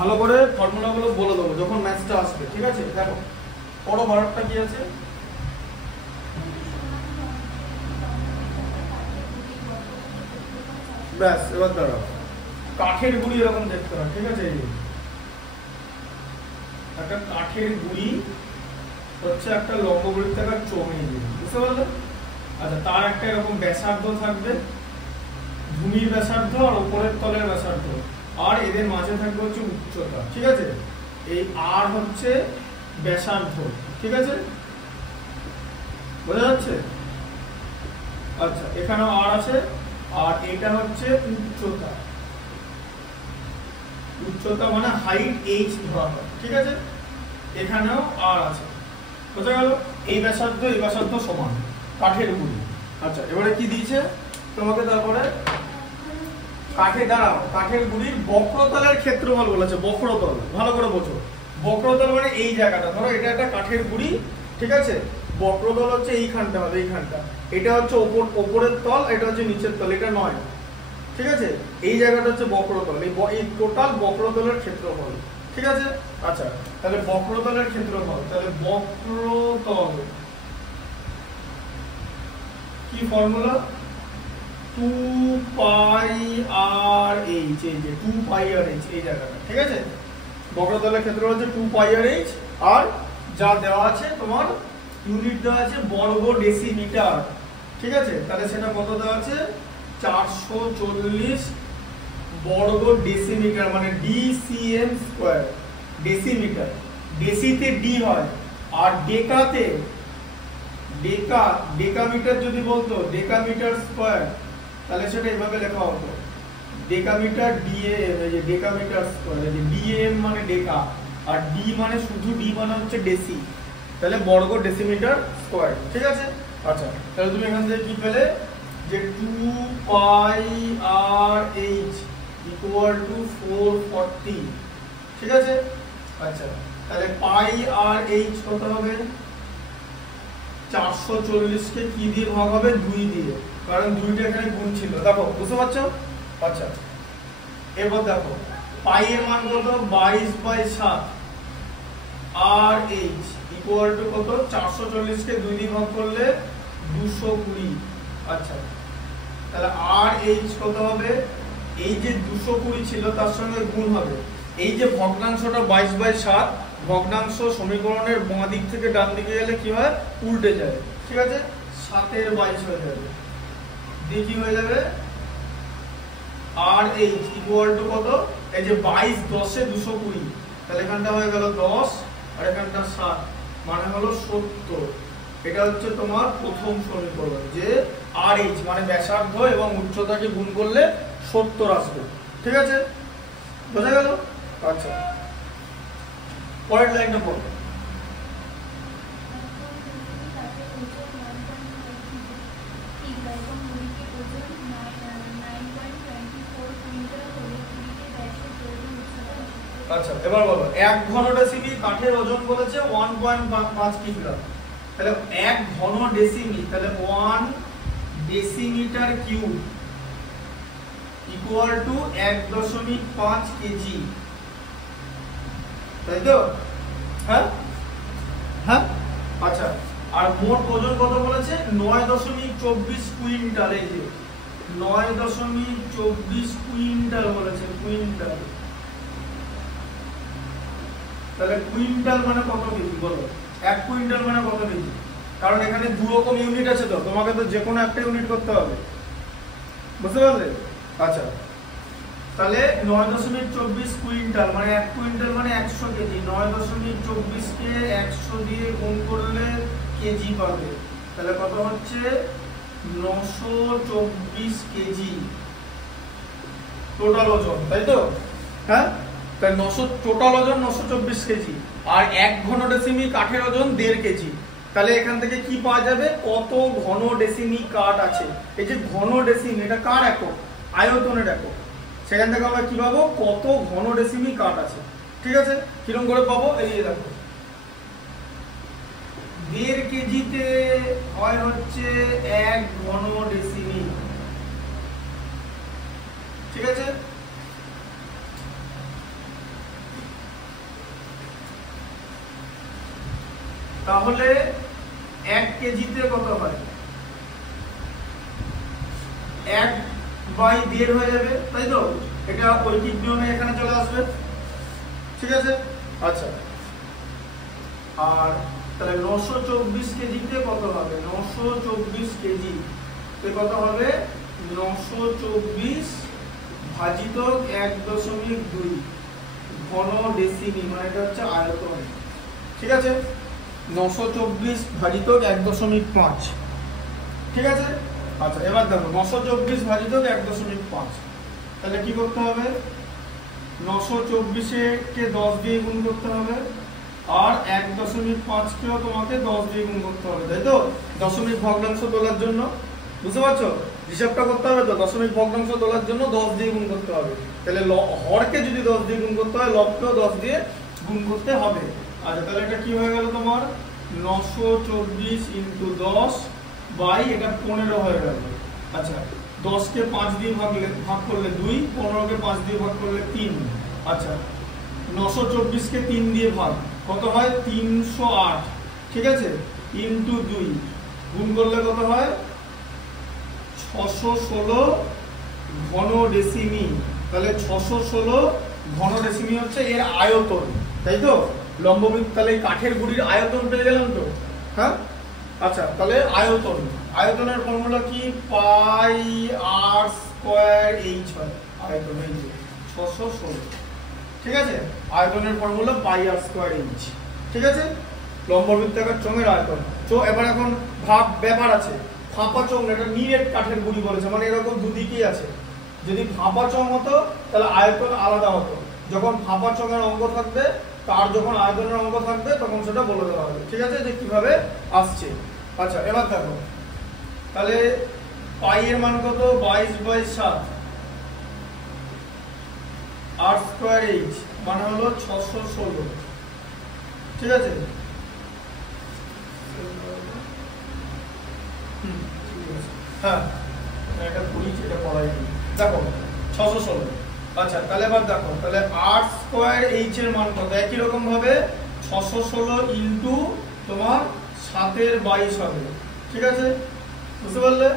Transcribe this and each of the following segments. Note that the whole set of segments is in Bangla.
ভালো করে ফর্মুলাগুলো বলে দেবো যখন ম্যাথটা আসবে, ঠিক আছে? দেখো পড়ো ভাড়াটা কি আছে। ব্যাস, এবার দাঁড়াও। কাঠের গুঁড়ি এরকম দেখতে হয়, ঠিক আছে? একটা কাঠের গুঁড়ি হচ্ছে একটা লম্ব বৃত্তাকার চোঙ, বুঝতে পারলে? আচ্ছা, তার একটা এরকম ব্যাসার্ধ থাকবে, ভূমির ব্যাসার্ধ আর উপরের তলের ব্যাসার্ধ, আর এদের মাঝে থাকবে হচ্ছে উচ্চতা, ঠিক আছে? এই আর হচ্ছে ব্যাসার্ধ, ঠিক আছে? বোঝা যাচ্ছে? আচ্ছা, এখানেও আর আছে, আর এটা হচ্ছে উচ্চতা। উচ্চতা মানে হাইট এইচ ধরা হয়, ঠিক আছে? এখানেও আর আছে, বোঝা গেল? এই ব্যাসার্ধ সমান, কাঠের গুঁড়ি। আচ্ছা, এবারে কি দিয়েছে তোমাকে? তারপরে কাঠের গুঁড়ির বক্রতলের ক্ষেত্রফল বলেছে। বক্রতল ভালো করে বোঝো। বক্রতল মানে এই জায়গাটা, ধরো এটা একটা কাঠের গুঁড়ি, ঠিক আছে? বক্রতল হচ্ছে এইখানটা হবে, এইখানটা। এটা হচ্ছে ওপরের তল, এটা হচ্ছে নিচের তল, এটা নয়, ঠিক আছে? এই জায়গাটা হচ্ছে বক্রতল, এই টোটাল বক্রতলের ক্ষেত্রফল, ঠিক আছে? আচ্ছা, তাহলে বক্রতলের ক্ষেত্রফল, তাহলে বক্রতল কি ফর্মুলা? 2 পাই আর এইচ, এই যে 2 পাই আর এইচ এই জায়গাটা, ঠিক আছে? বক্রতলের ক্ষেত্রফল হচ্ছে 2 পাই আর এইচ, আর যা দেওয়া আছে তোমার ইউনিট দেওয়া আছে বর্গ ডেসিমিটার, ঠিক আছে? তাহলে সেটা কত দেওয়া আছে? 440 বর্গ ডেসিমিটার, মানে ডিসিএম স্কয়ার। ডেসিমিটার, ডেসিতে ডি হয়, আর ডেকাতে ডেকামিটার যদি বলতো ডেকামিটার স্কয়ার, তাহলে সেটা এভাবে লেখা হতো ডেকামিটার ডিএম। এই যে ডেকামিটার স্কয়ার, এই যে ডিএম মানে ডেকা, আর ডি মানে শুধু ডি মানে হচ্ছে ডেসি, তাহলে বর্গ ডেসিমিটার স্কয়ার, ঠিক আছে? আচ্ছা, তাহলে তুমি এখান থেকে কি পেলে? যে 2 পাই আর এইচ ইকুয়াল টু 440, ঠিক আছে? আচ্ছা, তাহলে পাই আর এইচ কত হবে? 440 কে কি দিয়ে ভাগ হবে? 2 দিয়ে, কারণ 2টা এখানে গুণ ছিল। দেখো, বুঝতে পারছো? আচ্ছা, এবার দেখো পাই এর মান কত? 22/7 আর এইচ ইকুয়াল টু কত? 440 কে 2 দিয়ে ভাগ করলে 220। আচ্ছা, তাহলে আর এইচ কত হবে? এই যে 220 ছিল তার সঙ্গে গুণ হবে। এই যে ভগ্নাংশটা 22/7, ভগ্নাংশ সমীকরণের বাঁ দিক থেকে ডান দিকে গেলে কি হয়? উল্টে যায়, ঠিক আছে? 7 এর 22 হয়ে যাবে, দিয়ে কি হয়ে যাবে? আর এইচ ইকুয়াল টু কত? এই যে 22 10 এ 220, তাহলে এখানটা হয়ে গেল 10 আর এখানটা 7, মানে হলো 70। এটা হচ্ছে তোমার প্রথম সমীকরণ, যে আর এইচ মানে ব্যাসার্ধ এবং উচ্চতাকে গুণ করলে 70 আসবে, ঠিক আছে? বোঝা গেল? আচ্ছা, পরের লাইনটা পড়ো। আচ্ছা, এবার বলো 1 ঘন ডেসিমি কাঠের ওজন বলেছে 1.5 কিলোগ্রাম। তাহলে 1 ঘন ডেসিমি, তাহলে 1 decimetre cube equal to 1.5 KG, তাই তো? হ্যাঁ হ্যাঁ। আচ্ছা, আর মোট ওজন কত বলেছে? 9.24 কুইন্টাল। এই যে 9.24 কুইন্টাল বলেছে, কুইন্টাল। তাহলে কুইন্টাল মানে কত কেজি বলো? 1 কুইন্টাল মানে কত কেজি? কারণ এখানে দু রকম ইউনিট আছে, তো তোমাকে তো যে কোনো একটা ইউনিট করতে হবে, বুঝতে পারলে? আচ্ছা, তাহলে 9.24 কুইন্টাল মানে 1 কুইন্টাল মানে 100 কেজি। 9.24 কে 100 দিয়ে গুণ করলে কেজি পাবে, তাহলে কত হচ্ছে? 924 কেজি টোটাল ওজন, তাই তো? হ্যাঁ, তাই 900 টোটাল ওজন 924 কেজি, আর 1 ঘন ডেসিমি কাঠের ওজন 1.5 কেজি। তাহলে এখান থেকে কি পাওয়া যাবে? কত ঘন ডেসিমি কাঠ আছে। এই যে ঘন ডেসিমি, এটা কার একক? আয়তনের একক। সেখান থেকে আমরা কি পাবো? কত ঘন ডেসিমি কাঠ আছে, ঠিক আছে? কিরকম করে পাবো? এই যে দেখো, 1.5 কেজিতে হয় হচ্ছে 1 ঘন ডেসিমি, ঠিক আছে? তাহলে 1 কেজিতে কত হয়, 1/1.5 হয়ে যাবে, তাই তো? এটা ঐকিক নিয়মে এখানে চলে আসবে, ঠিক আছে? আচ্ছা, আর তাহলে 924 কেজিতে কত হবে, 924 কেজি কত হবে, 924 ভাজিত 1.2 ঘন ডেসিমি, মানে এটা হচ্ছে আয়তন, ঠিক আছে? 924 ভাজিত 1.5, ঠিক আছে? আচ্ছা, এবার দেখো 924 ভাজিত 1.5, তাহলে কি করতে হবে, 924 কে 10 দিয়ে গুণ করতে হবে, আর 1.5 কেও তোমাকে 10 দিয়ে গুণ করতে হবে, তাই তো? দশমিক ভগ্নাংশ তোলার জন্য, বুঝতে পারছো? হিসাবটা করতে হবে তো, দশমিক ভগ্নাংশ তোলার জন্য 10 দিয়ে গুণ করতে হবে। তাহলে হরকে যদি 10 দিয়ে গুণ করতে হয়, লবকেও 10 দিয়ে গুণ করতে হবে। আচ্ছা, তাহলে এটা কি হয়ে গেল তোমার, 924 ইন্টু 10 বাই এটা 15 হয়ে গেল। আচ্ছা, 10 কে 5 দিয়ে ভাগ করলে 2, 15 কে 5 দিয়ে ভাগ করলে 3। আচ্ছা, 924 কে 3 দিয়ে ভাগ কত হয়, 308, ঠিক আছে? ইন্টু 2 গুণ করলে কত হয়, 616 ঘন ডেসিমি। তাহলে 616 ঘন ডেসিমি হচ্ছে এর আয়তন, তাই তো? লম্ববৃত্ত, তাহলে কাঠের গুড়ির আয়তন পেয়ে গেলাম তো, হ্যাঁ? আচ্ছা, তাহলে আয়তনের ফর্মুলা কি, পাই আর স্কয়ার এইচ হয় আয়তন, এই যে 616, ঠিক আছে? আয়তনের ফর্মুলা পাই আর স্কয়ার এইচ, ঠিক আছে? লম্ববৃত্তাকার চোঙের আয়তন। এবার এখন ব্যাপার আছে, ফাঁপা চোঙ, এটা নিরেট কাঠের গুড়ি বলেছে, মানে এরকম দুদিকেই আছে। যদি ফাঁপা চোঙ হতো তাহলে আয়তন আলাদা হতো, যখন ফাঁপা চোঙের অঙ্ক থাকবে তার যখন আয়তনের অঙ্ক থাকবে তখন সেটা বলে দেওয়া হবে, ঠিক আছে, যে কিভাবে আসছে। আচ্ছা, এবার দেখো, তাহলে পাই এর মান কত, 22/7, আর স্কয়ার এইচ মানে হলো 616, ঠিক আছে? হ্যাঁ, এটা পুরিছি, এটা পড়াই দেখো 616। আচ্ছা, তাহলে এবার দেখো, তাহলে আর স্কয়ার এইচ এর মান কত, একই রকম ভাবে 616 ইনটু তোমার 7 এর 22 হবে, ঠিক আছে? বুঝতে পারলে?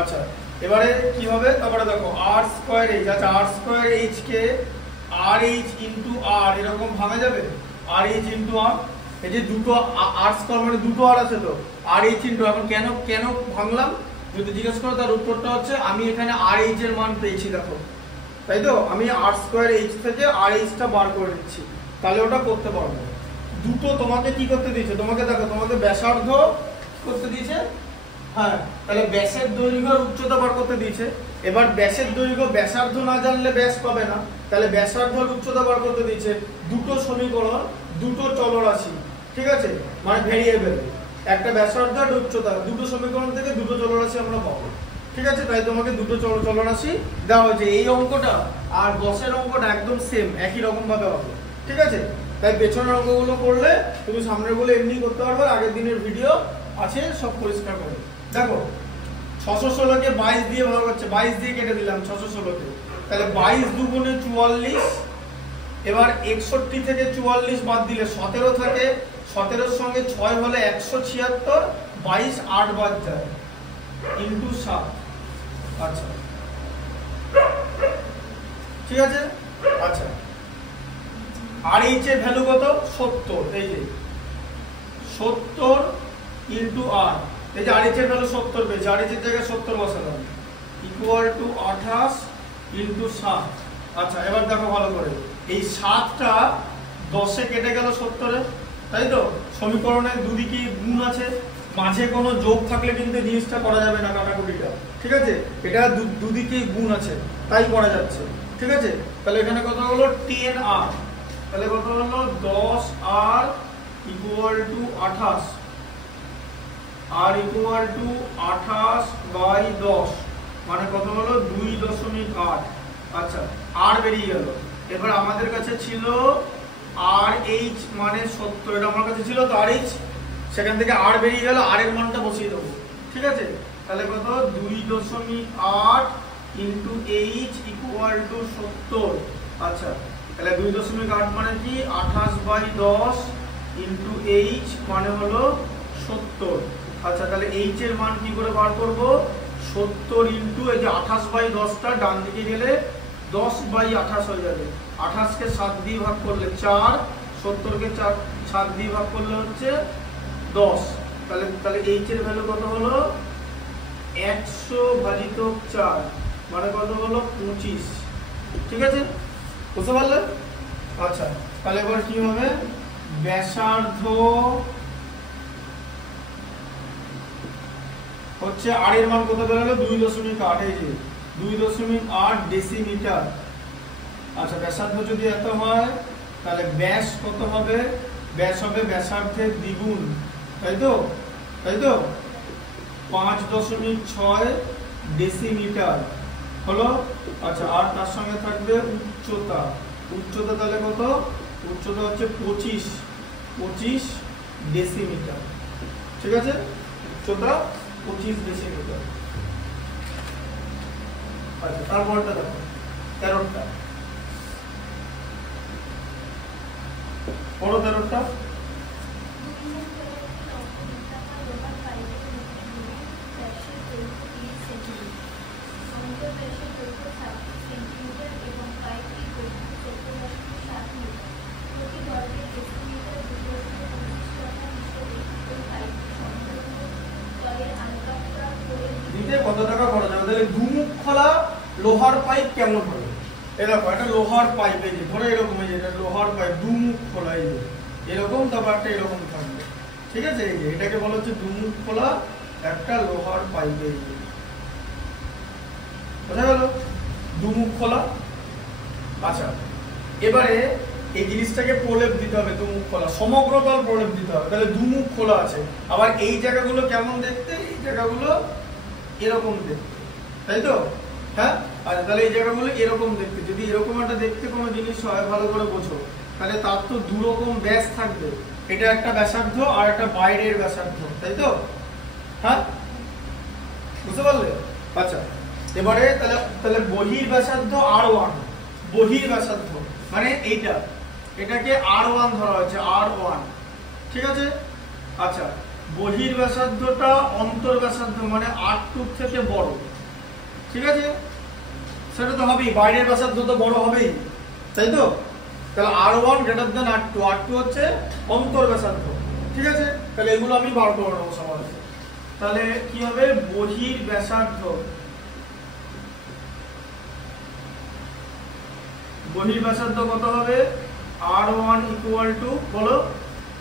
আচ্ছা, এবারে কি হবে, তারপরে দেখো আর স্কয়ার এইচ। আচ্ছা, আর স্কয়ার এইচ কে আর এইচ ইনটু আর এরকম ভাঙা যাবে, আর এইচ ইনটু আর, এই যে দুটো আর স্কয়ার মানে দুটো আর আছে তো, আর এইচ ইনটু। এখন কেন ভাঙলাম যদি জিজ্ঞেস করো, তার উত্তরটা হচ্ছে আমি এখানে আর এইচ এর মান পেয়েছি, দেখো, তাই তো? আমি আর স্কয়ার এইচ থেকে আর এইচটা বার করে নিচ্ছি, তাহলে ওটা করতে পারবো। দুটো তোমাকে কি করতে দিয়েছে, তোমাকে দেখো, তোমাকে ব্যাসার্ধ করতে দিয়েছে, হ্যাঁ, তাহলে ব্যাসের দৈর্ঘ্য আর উচ্চতা বার করতে দিয়েছে। এবার ব্যাসের দৈর্ঘ্য ব্যাসার্ধ না জানলে ব্যাস পাবে না, তাহলে ব্যাসার্ধ আর উচ্চতা বার করতে দিয়েছে। দুটো সমীকরণ, দুটো চলরাশি, ঠিক আছে, মানে ভেরিয়েবল, একটা ব্যাসার্ধ আর উচ্চতা, দুটো সমীকরণ থেকে দুটো চলরাশি আমরা পাবো, ঠিক আছে? তাই তোমাকে দুটো চলরাশি দেওয়া হয়েছে। এই অঙ্কটা আর 10-এর অঙ্কটা একদম সেম, একই রকম ভাবে হবে, ঠিক আছে? তাই পেছনের অঙ্কগুলো করলে তুমি সামনের গুলো এমনি করতে পারবে, আগের দিনের ভিডিও আছে সব পরিষ্কার করে। দেখো, 616 কে 22 দিয়ে ভাগ হচ্ছে, 22 দিয়ে কেটে দিলাম 616 কে, তাহলে 22 দুগুণে 44। এবার 61 থেকে 44 বাদ দিলে 17 থাকে, 17-এর সঙ্গে 6 হলে 176, 22 8 বাদ যায় ইন্টু 7। আচ্ছা, ঠিক আছে? আচ্ছা, আর এইচ এর ভ্যালু কত, 70, এই যে 70 ইন্টু আর, এই যে আর এইচ এর ভ্যালু 70 পেয়েছে, আর এইচ এর জায়গায় 70 বসালাম, ইকুয়াল টু 28 ইন্টু 7। আচ্ছা, এবার দেখো ভালো করে, এই 7টা 10-এ কেটে গেল 70-এ, তাই তো? সমীকরণের দুদিকে গুণ আছে, মাঝে কোনো যোগ থাকলে কিন্তু এই জিনিসটা করা যাবে না, কাটাকুটিটা, ঠিক আছে? এটা দুদিকে গুণ আছে তাই করা যাচ্ছে, ঠিক আছে? তাহলে এখানে কত হলো, 10r, তাহলে কত হলো, 10r ইকুয়াল টু 28, আর ইকুয়াল টু 28/10, মানে কত হলো, 2.8। আচ্ছা, আর বেরিয়ে গেল। এবার আমাদের কাছে ছিল আর এইচ মানে 70, এটা আমার কাছে ছিল তো আর এইচ, সেখান থেকে আর বেরিয়ে গেল, আর এর মানটা বসিয়ে দেবো, ঠিক আছে? তাহলে কত, 2.8 ইন্টু এইচ ইকুয়াল টু 70। আচ্ছা, তাহলে 2.8 মানে কি, 28/10 ইন্টু এইচ মানে হলো 70। আচ্ছা তাহলে এইচ এর মান কি করে বার করব? 70 ইন্টু এই যে 28/10টা ডান দিকে গেলে 10/28 হয়ে যাবে। 28 কে 7 দিয়ে ভাগ করলে 4, 70 কে 7 দিয়ে ভাগ করলে হচ্ছে 10। তাহলে এইচ এর ভ্যালু কত হলো? 100/4 মানে কত হলো? 25। ঠিক আছে, বুঝতে পারলে? আচ্ছা তাহলে এবার কি হবে? ব্যাসার্ধ হচ্ছে আর এর মান কত বেরোলো? 2.8। এই যে 2.8 ডেসিমিটার। আচ্ছা ব্যাসার্ধ যদি এত হয় তাহলে ব্যাস কত হবে? ব্যাস হবে ব্যাসার্ধের দ্বিগুণ, তাই তো? 5.6 ডেসিমিটার হলো। আচ্ছা আর তার সঙ্গে থাকবে উচ্চতা। উচ্চতা তাহলে কত? উচ্চতা হচ্ছে 25 ডেসিমিটার। ঠিক আছে, উচ্চতা 25 ডেসিমিটার। আচ্ছা তারপরটা দেখো 13টা। পড়ো 13টা। কত টাকা খরচ হবে? তাহলে দুমুখ খোলা লোহার পাইপ কেমন হবে? এরকম একটা লোহার পাইপ, এই যে ধরো এরকম, এই যে এটা লোহার পাইপ দুমুখ খোলা, এই যে এরকম, তারপর একটা এরকম থাকবে। ঠিক আছে, এই যে এটাকে বলা হচ্ছে দুমুখ খোলা একটা লোহার পাইপ। এই যে বোঝা গেল? দুমুখ খোলা। আচ্ছা এবারে এই জিনিসটাকে প্রলেপ দিতে হবে। দুমুখ খোলা সমগ্র তল প্রলেপ দিতে হবে। তাহলে দুমুখ খোলা আছে। আবার এই জায়গাগুলো কেমন দেখতে? এই জায়গাগুলো এরকম দেখতে, তাই তো? হ্যাঁ, আচ্ছা তাহলে এই জায়গাগুলো এরকম দেখতে। যদি এরকম একটা দেখতে কোনো জিনিস হয়, ভালো করে বোঝো, তাহলে তার তো দু রকম ব্যাস থাকবে। এটা একটা ব্যাসার্ধ আর একটা বাইরের ব্যাসার্ধ, তাই তো? হ্যাঁ, বুঝতে পারলে? আচ্ছা এবারে তাহলে বহির ব্যাসার্ধ R1, বহির ব্যাসার্ধ মানে এটাকে R1 ধরা হয়েছে, R1। ঠিক আছে, আচ্ছা বহির ব্যাসার্ধটা অন্তর ব্যাসার্ধ মানে R2 থেকে বড়। ঠিক আছে, সেটা তো হবেই, বাইরের ব্যাসার্ধ তো বড় হবেই, তাই তো? তাহলে R1 greater than R2, R2 হচ্ছে অন্তর ব্যাসার্ধ। ঠিক আছে, তাহলে এগুলো আমি বার করে নেবো সবার। তাহলে কি হবে? বহির ব্যাসার্ধ, বহির ব্যাসার্ধ কত হবে? R1 ইকুয়াল টু, বলো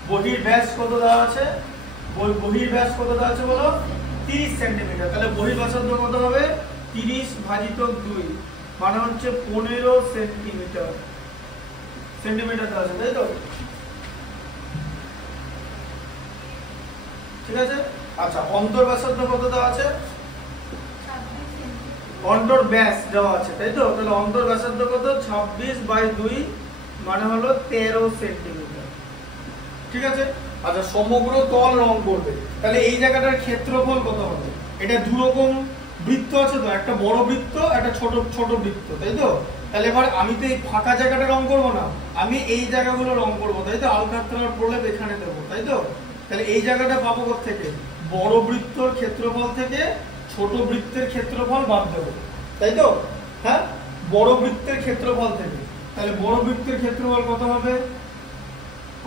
বহির ব্যাস কত দেওয়া আছে? বহির ব্যাস কত দেওয়া আছে বলো? 30 সেন্টিমিটার। তাহলে বহির ব্যাসার্ধ কত হবে? 30/2 মানে হচ্ছে 15 সেন্টিমিটার। সেন্টিমিটারটা আছে, তাই তো? ঠিক আছে, আচ্ছা অন্তর ব্যাসার্ধ কত দেওয়া আছে? অন্তর ব্যাস দেওয়া আছে, তাই তো? তাহলে অন্তর ব্যাসার্ধ কত? 26/2 মানে হলো 13 সেন্টিমিটার। ঠিক আছে, আচ্ছা সমগ্র তল রং করবে। তাহলে এই জায়গাটার ক্ষেত্রফল কত হবে? এটা দু রকম বৃত্ত আছে তো, একটা বড় বৃত্ত, একটা ছোট বৃত্ত, তাই তো? তাহলে এবার আমি তো এই ফাঁকা জায়গাটা রং করবো না, আমি এই জায়গাগুলো রং করবো, তাই তো? আলকাতরার প্রলেপ এখানে দেবো, তাই তো? তাহলে এই জায়গাটা পাবো কোথা থেকে? বড় বৃত্তর ক্ষেত্রফল থেকে ছোট বৃত্তের ক্ষেত্রফল বাদ দেবো, তাই তো? হ্যাঁ, বড় বৃত্তের ক্ষেত্রফল থেকে। তাহলে বড় বৃত্তের ক্ষেত্রফল কত হবে?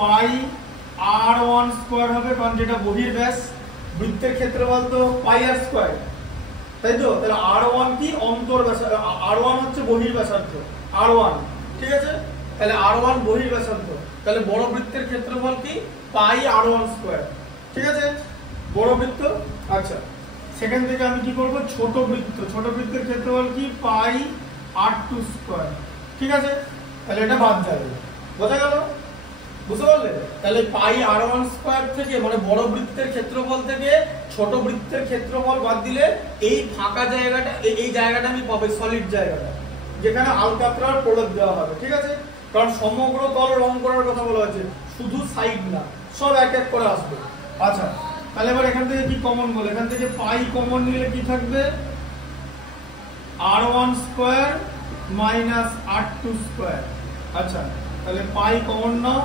পাই R1 স্কয়ার হবে, কারণ যেটা বহির ব্যাস। বৃত্তের ক্ষেত্রফল তো পাই আর স্কয়ার, তাই তো? তাহলে R1 কি? অন্তর ব্যাসার্ধ। R1 হচ্ছে বহির ব্যাসার্ধ, R1। ঠিক আছে, তাহলে R1 বহির ব্যাসার্ধ। তাহলে বড় বৃত্তের ক্ষেত্রফল কি? পাই R1 স্কয়ার। ঠিক আছে, বড় বৃত্ত। আচ্ছা সেখান থেকে আমি কি করব? ছোট বৃত্ত, ছোট বৃত্তের ক্ষেত্রফল কি? পাই R2 স্কয়ার। ঠিক আছে, তাহলে এটা বাদ যাবে। বোঝা গেল? বুঝতে পারলে? তাহলে পাই R1 স্কয়ার থেকে মানে বড় বৃত্তের ক্ষেত্রফল থেকে ছোট বৃত্তের ক্ষেত্রফল বাদ দিলে এই ফাঁকা জায়গাটা, এই জায়গাটা আমি পাবো, সলিড জায়গাটা, যেখানে আলকাতরার প্রলেপ দেওয়া হবে। ঠিক আছে, কারণ সমগ্র তল রং করার কথা বলা হয়েছে, শুধু সাইড না, সব এক এক করে আসবে। আচ্ছা তাহলে এবার এখান থেকে কি কমন বলে? এখান থেকে পাই কমন নিলে কি থাকবে? R1 square minus R2 square. আচ্ছা তাহলে পাই কমন নাও,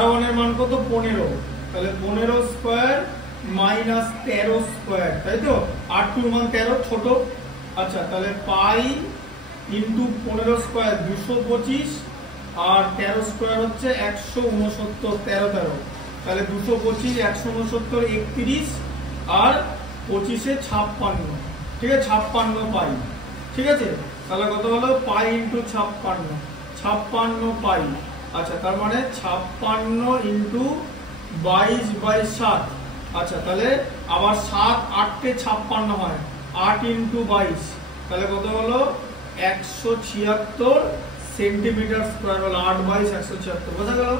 R1 এর মান কত 15, তাহলে 15 স্কয়ার মাইনাস 13 স্কয়ার, তাই তো। R2 এর মান 13 ছোট। আচ্ছা তাহলে পাই ইনটু 15 স্কয়ার 225 আর 13 স্কয়ার হচ্ছে 169, 13 13, তাহলে 225 169 31 আর 25 এ 56, ঠিক আছে 56 পাই, ঠিক আছে। তাহলে কত হলো পাই ইনটু 56 পাই। আচ্ছা তার মানে 56 ইনটু 22/7। আচ্ছা তাহলে আবার 7 8 56 হয়, 8 ইনটু 22, তাহলে কত হলো 176 সেন্টিমিটার স্কয়ার হলো। 8/22 176, বোঝা গেল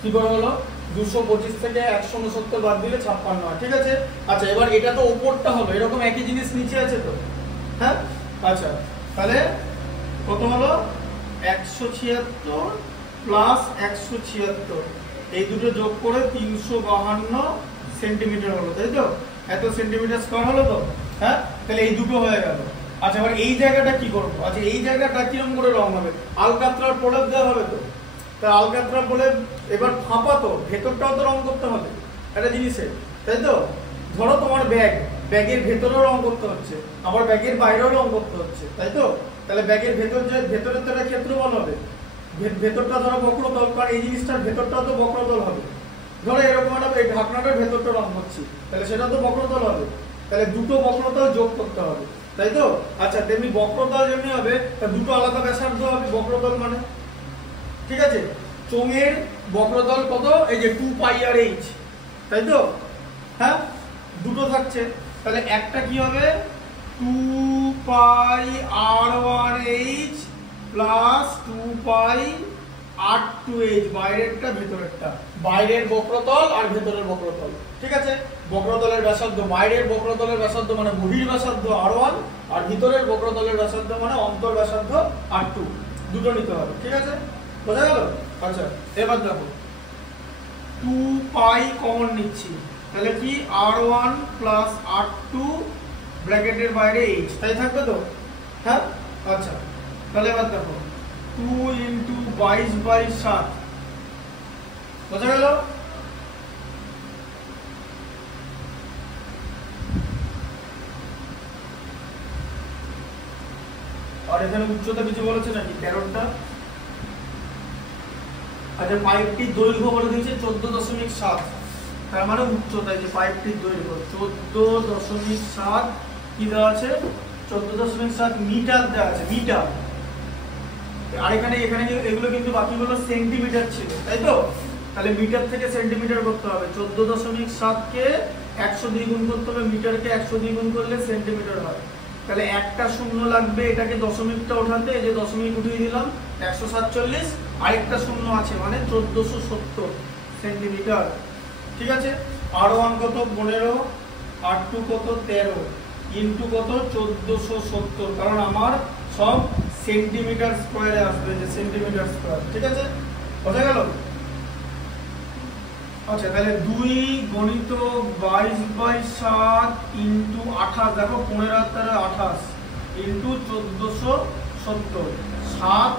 কি করে হলো। 225 থেকে 169 বাদ দিলে 56 হয়, ঠিক আছে। আচ্ছা এবার এটা তো উপরটা হলো, এরকম একই জিনিস নিচে আছে তো, হ্যাঁ। আচ্ছা তাহলে কত হলো 176 প্লাস 176, এই দুটো যোগ করে 352 সেন্টিমিটার হলো, তাই তো। এত সেন্টিমিটার স্কয়ার হলো তো, হ্যাঁ। তাহলে এই দুটো হয়ে গেল। আচ্ছা এবার এই জায়গাটা কি করব? আচ্ছা এই জায়গাটা কিরকম করে রং হবে? আলকাতরার প্রলেপ দেওয়া হবে তো, তা আলকাতরা প্রলেপ এবার ফাঁপা তো, ভেতরটাও তো রং করতে হবে একটা জিনিসের, তাই তো। ধরো তোমার ব্যাগের ভেতরেও রং করতে হচ্ছে, আবার ব্যাগের বাইরেও রং করতে হচ্ছে, তাই তো। তাহলে ব্যাগের ভেতরের তো একটা ক্ষেত্রফল হবে, ভেতরটা ধরো বক্রতল, কারণ এই জিনিসটার ভেতরটাও তো বক্রতল হবে। ধরো এরকম একটা এই ঢাকনাটার ভেতরটা রং করছি, তাহলে সেটা তো বক্রতল হবে, তাহলে দুটো বক্রতল যোগ করতে হবে, তাই তো। আচ্ছা তেমনি বক্রতল যেমনি হবে, তা দুটো আলাদা ব্যাসার্ধ হবে বক্রতল মানে, ঠিক আছে। চোঙের বক্রতল কত? এই যে 2 পাই আর h, তাই তো, হ্যাঁ। দুটো থাকছে, তাহলে একটা কি হবে 2 পাই r1h প্লাস 2 পাই r2h, বাইরেরটা ভেতরেরটা, বাইরের বক্রতল আর ভেতরের বক্রতল, ঠিক আছে। বক্রতলের ব্যাসার্ধ, বাইরের বক্রতলের ব্যাসার্ধ মানে বহির ব্যাসার্ধ r1, আর ভিতরের বক্রতলের ব্যাসার্ধ মানে অন্তর ব্যাসার্ধ r2, দুটো নিতে হবে, ঠিক আছে, বোঝা গেল। আচ্ছা এবার দেখো 2 পাই কমন নিচ্ছি, তাহলে কি r1 প্লাস r2 ব্র্যাকেটের বাইরে h, তাই থাকবে তো, হ্যাঁ। আচ্ছা তাহলে এবার দেখো 2 ইনটু 22/7, বোঝা গেল। আর এখানে উচ্চতা কিছু বলেছে নাকি 13টা? আচ্ছা পাইপটির দৈর্ঘ্য বলে দিয়েছে 14.7, তার মানে উচ্চতা, এই যে পাইপটির দৈর্ঘ্য 14.7 কি দেওয়া আছে, 14.7 মিটার দেওয়া আছে, মিটার। আর এখানে এগুলো কিন্তু বাকিগুলো সেন্টিমিটার ছিল, তাই তো। তাহলে মিটার থেকে সেন্টিমিটার করতে হবে, 14.7 কে 100 দিয়ে গুণ করতে হবে, মিটারকে 100 দিয়ে গুণ করলে সেন্টিমিটার হয়। তাহলে একটা শূন্য লাগবে এটাকে দশমিকটা ওঠাতে, এই যে দশমিক উঠিয়ে দিলাম 147, আরেকটা শূন্য আছে মানে 1470 সেন্টিমিটার, ঠিক আছে। r1 কত 15, r2 কত 13 ইনটু কত 1470, কারণ আমার সব সেন্টিমিটার স্কয়ারে আসবে, যে সেন্টিমিটার স্কয়ার, ঠিক আছে, বোঝা গেল। আচ্ছা তাহলে 2 গণিত 22/7 ইনটু 28, দেখো 15 আর 28 ইনটু 1470, 7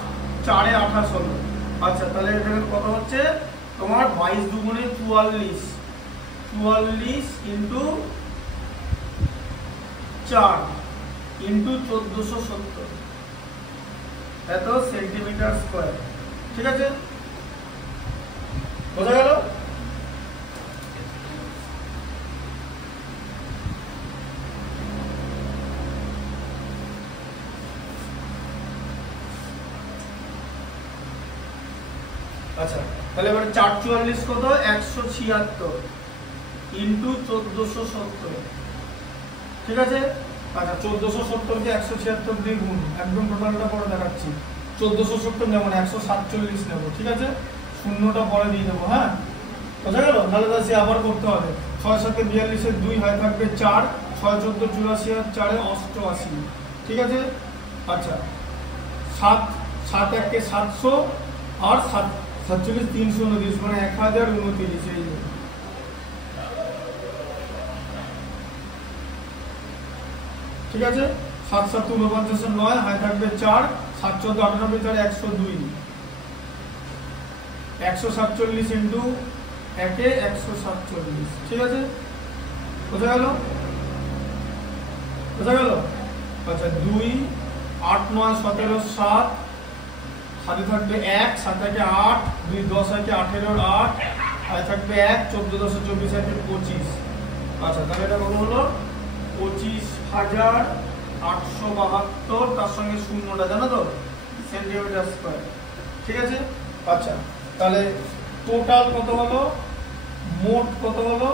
4 এ 28 হলো। আচ্ছা তাহলে এখানে কত হচ্ছে তোমার 22 দুগুণে 44 ইনটু 4 ইনটু 1470, এত সেন্টিমিটার স্কয়ার, ঠিক আছে, বোঝা গেল। আচ্ছা তাহলে এবার 444 কত 176 ইনটু 1470, ঠিক আছে। আচ্ছা 1470 কে 176 দিয়ে গুণ, একদম টোটালটা পরে দেখাচ্ছি। 1470 নেব না, 147 নেব, ঠিক আছে, শূন্যটা পরে দিয়ে দেবো, হ্যাঁ, বোঝা গেল। তাহলে সে আবার করতে হবে, 6 7 42 এর 2 হয় থাকবে 4, 6 14 84 আর 4 88, ঠিক আছে। আচ্ছা 7 7 1 কে 700 আর 47 329 মানে 1029, এই ঠিক আছে। 7 7 49 হয় থাকবে 4, 7 14 98 4 102, 147 ইন্টু 1 এ 147, ঠিক আছে? বোঝা গেল? বোঝা গেল? আচ্ছা 2 8 9 17 7, হাতে থাকবে 1, 7 একে 8, 2 10 একে 18 8, হাতে থাকবে 1, 14 10 24 একে 25। আচ্ছা তাহলে এটা কত হলো? 25,872, তার সঙ্গে শূন্যটা জানো তো, সেন্টিমিটার স্কয়ার, ঠিক আছে? আচ্ছা তাহলে টোটাল কত হলো, মোট কত হলো?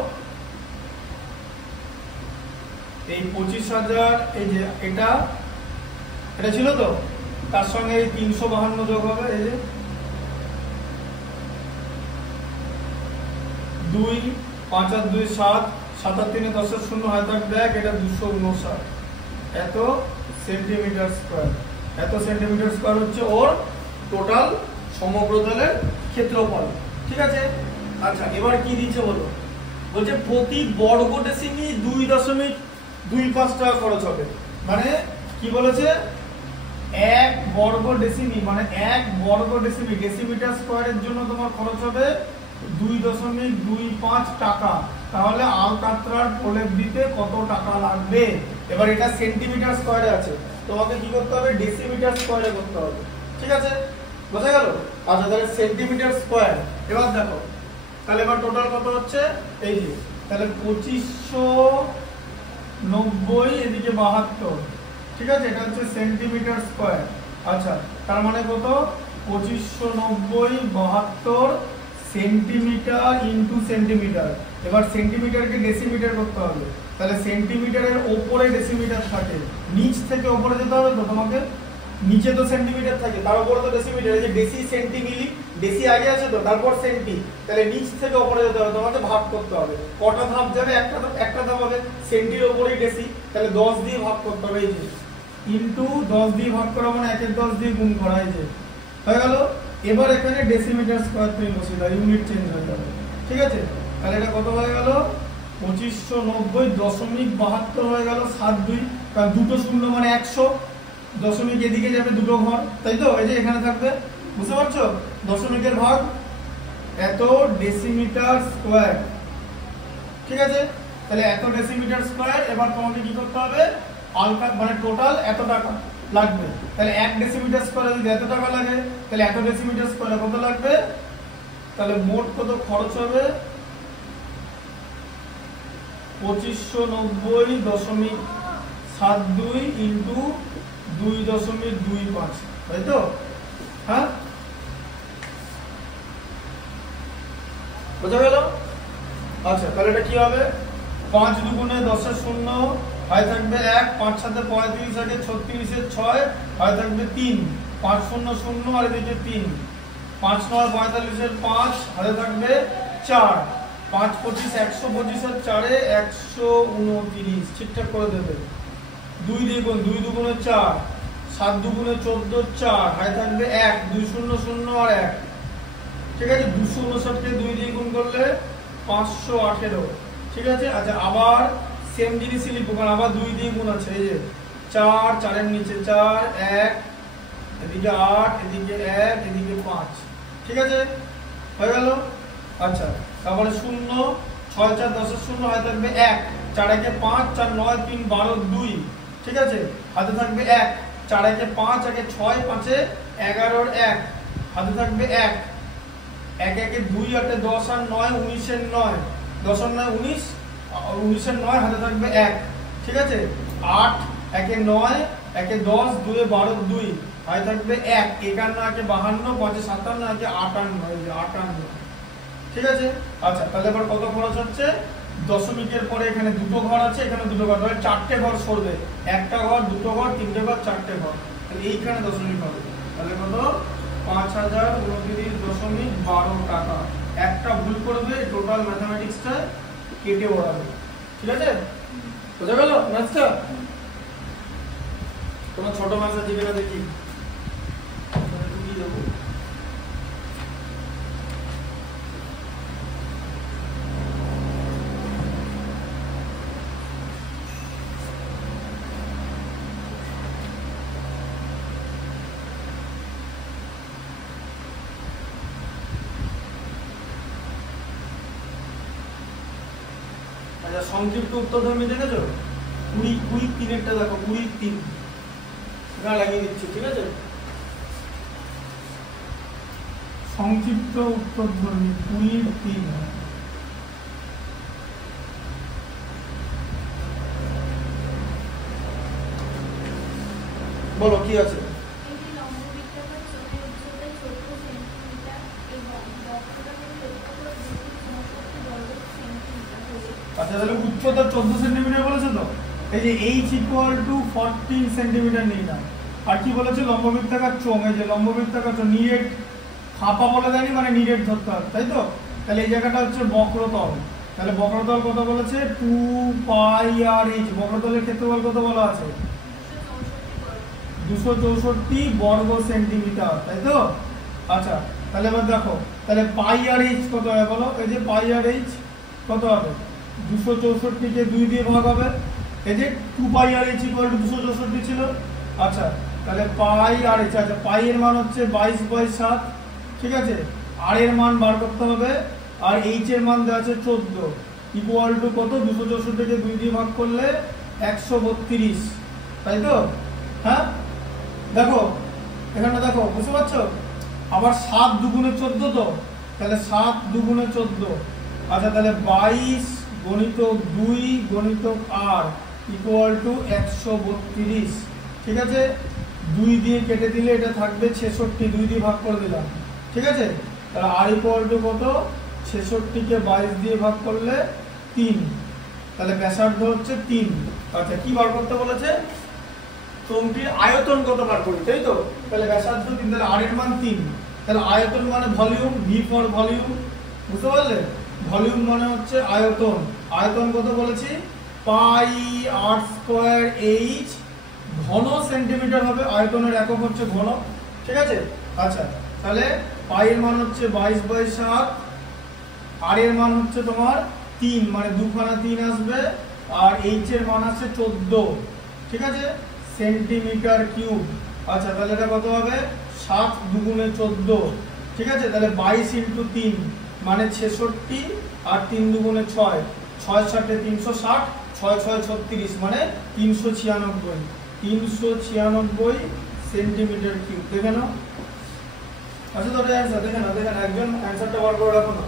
এই 25,000, এই যে এটা ছিল তো, তার সঙ্গে এই 352 যোগ হবে, এই যে 2 5 আর 2 7, 7 আর 3 10 0, হাতে থাকবে 1, এটা 259, এত সেন্টিমিটার স্কয়ার। এত সেন্টিমিটার স্কয়ার হচ্ছে ওর টোটাল সমগ্রতলের ক্ষেত্রফল, ঠিক আছে? আচ্ছা এবার কি দিচ্ছে বলো, বলছে প্রতি বর্গ ডেসিমি 2.25 টাকা খরচ হবে। মানে কি বলেছে, 1 বর্গ ডেসিমি, মানে 1 বর্গ ডেসিমি ডেসিমিটার স্কয়ারের জন্য তোমার খরচ হবে 2.25 টাকা। তাহলে আলকাতরার প্রলেপ দিতে কত টাকা লাগবে? এবার এটা সেন্টিমিটার স্কয়ারে আছে, তোমাকে কি করতে হবে, ডেসিমিটার স্কয়ারে করতে হবে, ঠিক আছে? বোঝা গেল? আচ্ছা তাহলে সেন্টিমিটার স্কয়ার। এবার দেখো তাহলে এবার টোটাল কত হচ্ছে, এই যে তাহলে 2590, এদিকে 72, ঠিক আছে? এটা হচ্ছে সেন্টিমিটার স্কয়ার। আচ্ছা তার মানে কত, 2590 72 সেন্টিমিটার ইন্টু সেন্টিমিটার। এবার সেন্টিমিটারকে ডেসিমিটার করতে হবে, তাহলে সেন্টিমিটারের ওপরে ডেসিমিটার থাকে, নিচ থেকে ওপরে যেতে হবে তো তোমাকে, নিচে তো সেন্টিমিটার থাকে, তার উপরে তো ডেসিমিটার, এই যে ডেসি সেন্টি মিলি, ডেসি আগে আছে তো, তারপর সেন্টি, তাহলে নিচ থেকে ওপরে যেতে হবে, তোমাকে ভাগ করতে হবে। কটা ধাপ যাবে, একটা ধাপ হবে, সেন্টির ওপরেই ডেসি, তাহলে 10 দিয়ে ভাগ করতে হবে, এই যে ইনটু 10 দিয়ে ভাগ করা মানে 1 এর 10 দিয়ে গুণ করা, এই যে হয়ে গেল। এবার এখানে ডেসিমিটার স্কয়ার তুমি বসিয়ে দাও, ইউনিট চেঞ্জ হয়ে যাবে, ঠিক আছে? তাহলে এটা কত হয়ে গেল, 2590.72 হয়ে গেল 72, কারণ দুটো শূন্য মানে 100, দশমিক এদিকে যাবে দুটো ঘর, তাই তো? এই যে এখানে থাকবে, বুঝতে পারছো? দশমিকের ভাগ এত ডেসিমিটার স্কয়ার, ঠিক আছে? তাহলে এত ডেসিমিটার স্কয়ার। এবার তোমাকে কি করতে হবে, আলকা মানে টোটাল এত টাকা লাগবে। তাহলে 1 ডেসিমিটার স্কয়ারে যদি এত টাকা লাগে, তাহলে এত ডেসিমিটার স্কয়ারে কত লাগবে? তাহলে মোট কত খরচ হবে, 2590.72 ইন্টু 2.25, তাই তো? হ্যাঁ বোঝা গেল? আচ্ছা তাহলে এটা কি হবে, 5 দুগুণে 10 এর 0, হাতে থাকবে 1, 5 7 35 একে 36 এর 6, হাতে থাকবে 3, 5 0 0 আর এদিকে 3, 5 9 45 এর 5, হাতে থাকবে 4, 5 25 125 এর 4 এ 129, ঠিকঠাক করে দেবে। 2 দ্বিগুণ, 2 দুগুণে 4, 7 দুগুণে 14 4, হাতে থাকবে 1, 2 0 0 আর 1, ঠিক আছে? 259 কে 2 দিয়ে গুণ করলে 518, ঠিক আছে? আচ্ছা আবার সেম জিনিসই লিখবো, কারণ আবার 2 দিয়ে গুণ আছে, এই যে 4, 4 এর নিচে 4, 1, এদিকে 8, এদিকে 1, এদিকে 5, ঠিক আছে? হয়ে গেল? আচ্ছা তারপরে 0, 6 4 10 এর 0, হাতে থাকবে 1, 4 একে 5, 4 9 3 12 2, ঠিক আছে? হাতে থাকবে 1, 4 একে 5, একে 6, 5 এ 11 1, হাতে থাকবে 1, 1 একে 2, 8 এ 10 আর 9 19 এর 9, 10 আর 9 19, 19 এর 9, হাতে থাকবে 1, ঠিক আছে? 8 একে 9, একে 10, 2 এ 12 2, হাতে থাকবে 1, 51 একে 52, 5 এ 57, একে 58, এই যে 58, ঠিক আছে? আচ্ছা তাহলে এবার কত খরচ হচ্ছে, দশমিকের পরে এখানে দুটো ঘর আছে, এখানে দুটো ঘর, তাহলে 4টে ঘর সরবে, একটা ঘর, দুটো ঘর, তিনটে ঘর, 4টে ঘর, তাহলে এইখানে দশমিক হবে। তাহলে কত, 5029.12 টাকা। একটা ভুল করবে, টোটাল ম্যাথমেটিক্সটা কেটে ওড়াবে, ঠিক আছে? বোঝা গেল ম্যাথটা? তোমার ছোট ম্যাথ আছে কিনা দেখি, দেবো। আচ্ছা সংক্ষিপ্ত উত্তরধর্মী দেখেছো 20-3 দেখো 20-3 লাগিয়ে দিচ্ছি, ঠিক আছে। সংক্ষিপ্ত উত্তরধর্মী 20-3 বলো কি আছে। আচ্ছা তাহলে উচ্চতা 14 সেন্টিমিটার বলেছে তো, এই যে h = 14 সেন্টিমিটার নিয়ে নাও। আর কি বলেছে লম্ববৃত্তাকার চোঙ, এই যে লম্ববৃত্তাকার চোঙ নিরেট ফাঁপা বলে দেয়নি, মানে নিরেট ধরতে হবে, তাই তো। তাহলে এই জায়গাটা হচ্ছে বক্রতল, তাহলে বক্রতল কত বলেছে 2πr/h। বক্রতলের ক্ষেত্রফল কত বলা আছে 264 বর্গ সেন্টিমিটার, তাই তো। আচ্ছা তাহলে এবার দেখো, তাহলে πr/h কত হবে বলো, এই যে πr/h কত হবে 264 কে 2 দিয়ে ভাগ হবে, এই যে 2πr/h = 264 ছিল। আচ্ছা তাহলে πr/h, আচ্ছা পাই এর মান হচ্ছে 22/7, ঠিক আছে। আর এর মান বার করতে হবে, আর h এর মান দেওয়া আছে 14 = কত 264 কে 2 দিয়ে ভাগ করলে 132, তাই তো। হ্যাঁ দেখো এখানে দেখো, বুঝতে পারছো। আবার 7 2 × 14 তো, তাহলে 7 2 × 14। আচ্ছা তাহলে 22 × 2 × r = 132, ঠিক আছে। 2 দিয়ে কেটে দিলে এটা থাকবে 66, 2 দিয়ে ভাগ করে দিলাম, ঠিক আছে। তাহলে r = কত 66 কে 22 দিয়ে ভাগ করলে 3, তাহলে ব্যাসার্ধ হচ্ছে 3। আচ্ছা কি বার করতে বলেছে, চোঙটির আয়তন কত বার করি, তাই তো। তাহলে ব্যাসার্ধ 3, তাহলে r এর মান 3, তাহলে আয়তন মানে ভলিউম, v ফর ভলিউম, বুঝতে পারলে। ভলিউম মানে হচ্ছে আয়তন, আয়তন কত বলেছি πr² ঘন সেন্টিমিটার হবে, আয়তনের একক হচ্ছে ঘন, ঠিক আছে। আচ্ছা তাহলে পাই এর মান হচ্ছে 22/7, আর এর মান হচ্ছে তোমার 3, মানে 2 খানা 3 আসবে, আর h এর মান আছে 14, ঠিক আছে, সেন্টিমিটার কিউব। আচ্ছা তাহলে এটা কত হবে 7 2 × 14, ঠিক আছে। তাহলে 22 × 3 মানে 66, আর 3 2 × 6, 6 7 360, 6 6 36 মানে 396 সেন্টিমিটার কিউব। দেখে নাও, আচ্ছা তো অ্যান্সার দেখে নাও, দেখে নাও, একজন অ্যান্সারটা বার করে রাখো না।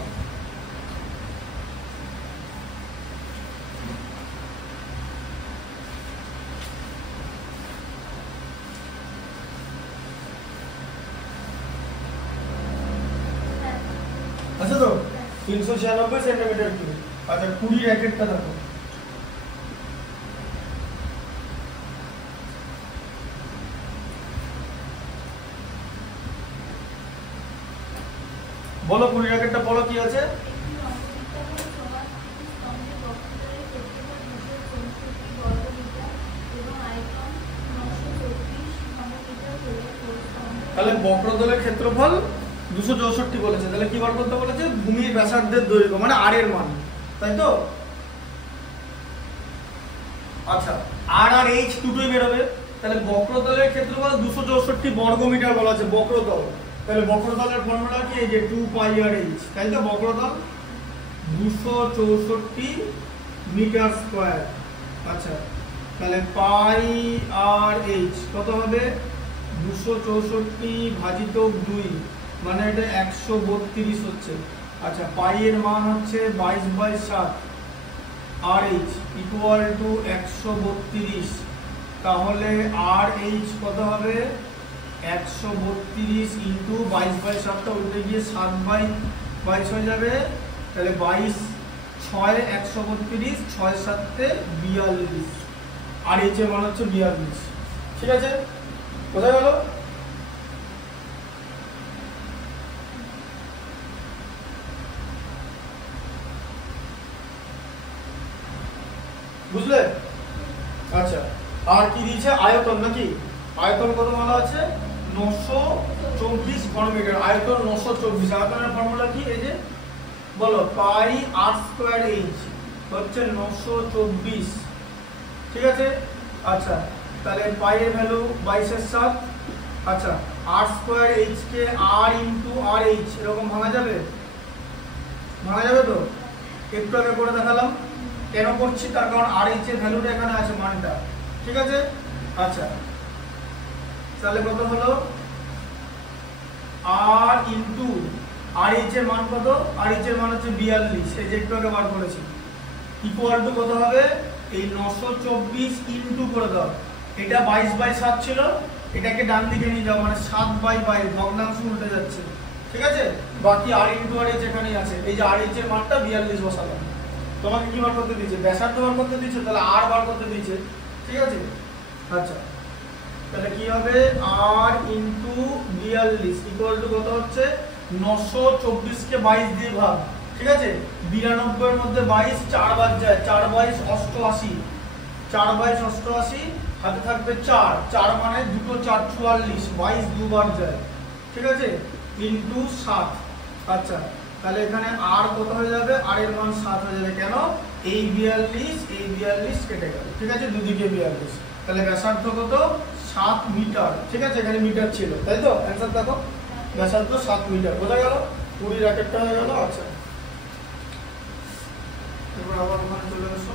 আচ্ছা তো 396 সেন্টিমিটার কিউব। আচ্ছা 20 র্যাকেটটা দেখো, বলো 20 র্যাকেটটা বলো কি আছে। তাহলে বক্রতলের ক্ষেত্রফল 264 বলেছে, তাহলে কি বার করতে বলেছে ভূমির ব্যাসার্ধের দৈর্ঘ্য, মানে আর এর মান, তাই তো। আচ্ছা আর আর এইচ দুটোই বেরোবে, তাহলে বক্রতলের ক্ষেত্রফল 264 বর্গমিটার বলা আছে বক্রতল। তাহলে বক্রতলের ফর্মুলা কি, এই যে 2πr/h, তাই তো। বক্রতল 264 মিটার স্কয়ার। আচ্ছা তাহলে πr/h কত হবে 264 ভাজিত 2, মানে এটা 132 হচ্ছে। আচ্ছা পাই এর মান হচ্ছে 22/7, RH = 132, তাহলে RH কত হবে 132 × 22/7টা উল্টে গিয়ে 7/22 হয়ে যাবে, তাহলে 22 6 132, 6 7 42, আর h এর মান হচ্ছে 42, ঠিক আছে। কোথায় গেল, বুঝলে। আচ্ছা আর কি দিয়েছে আয়তন, নাকি আয়তন কত বলা আছে 924 ঘনমিটার, আয়তন 924। আয়তনের ফর্মুলা কি, এই যে বলো πr² হচ্ছে 924, ঠিক আছে। আচ্ছা তাহলে পাই এর ভ্যালু 22/7। আচ্ছা r² কে r × rh এরকম ভাঙা যাবে, ভাঙা যাবে তো, একটু আগে করে দেখালাম। কেন করছি তার কারণ আর এইচ এর ভ্যালুটা এখানে আছে মানটা, ঠিক আছে। আচ্ছা তাহলে কত হলো আর ইন্টু আর এইচ এর মান কত, আর এইচ এর মান হচ্ছে 42, এই যে একটু আগে বার করেছি, ইকুয়াল টু কত হবে এই 924 ইন্টু করে দাও, এটা 22/7 ছিল, এটাকে ডান দিকে নিয়ে যাও মানে 7/22 ভগ্নাংশ উল্টে যাচ্ছে, ঠিক আছে। বাকি আর ইন্টু আর এইচ এখানেই আছে, এই যে আর এইচ এর মানটা 42 বসালাম। তোমাকে কি বার করতে দিয়েছে, ব্যাসার্ধ বার করতে দিয়েছে, তাহলে আর বার করতে দিয়েছে, ঠিক আছে। আচ্ছা তাহলে কি হবে আর ইন্টু 42 ইকুয়াল টু কত হচ্ছে 924 কে 22 দিয়ে ভাগ, ঠিক আছে। 92 এর মধ্যে 22 4 বাদ যায়, 4/22 88, 4/22 88, হাতে থাকবে 4, 4 মানে দুটো 4 44, 22 দুবার যায়, ঠিক আছে, ইন্টু 7। আচ্ছা তাহলে এখানে আর কত হয়ে যাবে, আর এর মান 7 হয়ে যাবে, কেন এই 42 কেটে গেল, ঠিক আছে, দুদিকে 42, তাহলে ব্যাসার্ধ কত 7 মিটার, ঠিক আছে, এখানে মিটার ছিল তাই তো, অ্যান্সার দেখো ব্যাসার্ধ 7 মিটার, বোঝা গেল, 20 র্যাকেটটা হয়ে গেল। আচ্ছা এবার আবার ওখানে চলে আসো।